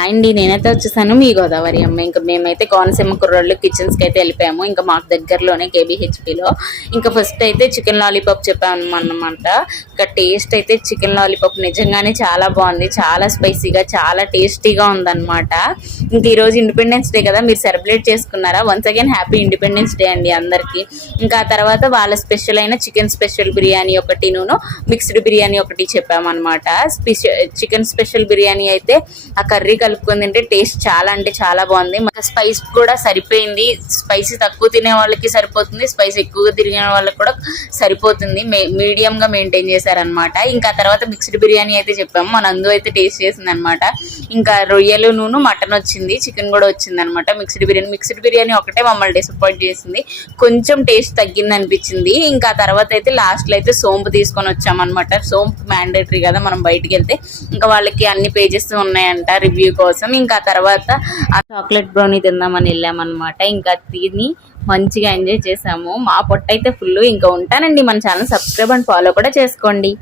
Hi అండి, నేనైతే వచ్చేసాను మీ గోదావరి అమ్మ. ఇంకా మేమైతే కోనసీమ కుర్రోళ్ళు కిచెన్స్కి అయితే వెళ్ళిపోయాము. ఇంకా మాకు దగ్గరలోనే కేబీహెచ్పిలో. ఇంకా ఫస్ట్ అయితే చికెన్ లాలీపాప్ చెప్పాము అన్నమాట. ఇంకా టేస్ట్ అయితే చికెన్ లాలీపాప్ నిజంగానే చాలా బాగుంది, చాలా స్పైసీగా, చాలా టేస్టీగా ఉందన్నమాట. ఇంక ఈరోజు ఇండిపెండెన్స్ డే కదా, మీరు సెలబ్రేట్ చేసుకున్నారా? Once again happy independence day అండి అందరికీ. ఇంకా ఆ తర్వాత వాళ్ళ స్పెషల్ అయిన చికెన్ స్పెషల్ బిర్యానీ ఒకటి, మిక్స్డ్ బిర్యానీ ఒకటి చెప్పామన్నమాట. చికెన్ స్పెషల్ బిర్యానీ అయితే ఆ కర్రీ కలుపుకొని తింటే టేస్ట్ చాలా అంటే చాలా బాగుంది. స్పైస్ కూడా సరిపోయింది. స్పైసీ తక్కువ తినే వాళ్ళకి సరిపోతుంది, స్పైస్ ఎక్కువగా తిరిగిన వాళ్ళకి కూడా సరిపోతుంది. మీడియం గా మెయింటైన్ చేశారనమాట. ఇంకా తర్వాత మిక్స్డ్ బిర్యానీ అయితే చెప్పాము. మన అందు అయితే టేస్ట్ చేసింది అనమాట. ఇంకా రొయ్యలు మటన్ వచ్చింది, చికెన్ కూడా వచ్చింది అనమాట. మిక్స్డ్ బిర్యానీ ఒకటే మమ్మల్ని డిసప్పాయింట్ చేసింది, కొంచెం టేస్ట్ తగ్గింది అనిపించింది. ఇంకా తర్వాత అయితే లాస్ట్ లో అయితే సోంపు తీసుకొని వచ్చామన్నమాట. సోంపు మ్యాండేటరీ కదా మనం బయటికి వెళ్తే. ఇంకా వాళ్ళకి అన్ని పేజెస్ ఉన్నాయంట రివ్యూ కోసం. ఇంకా తర్వాత ఆ చాక్లెట్ బ్రౌనీ తిందామని వెళ్ళామన్నమాట. ఇంకా తిని మంచిగా ఎంజాయ్ చేసాము. మా పొట్ట అయితే ఫుల్. ఇంకా ఉంటానండి. మన ఛానల్ సబ్స్క్రైబ్ అండ్ ఫాలో కూడా చేసుకోండి.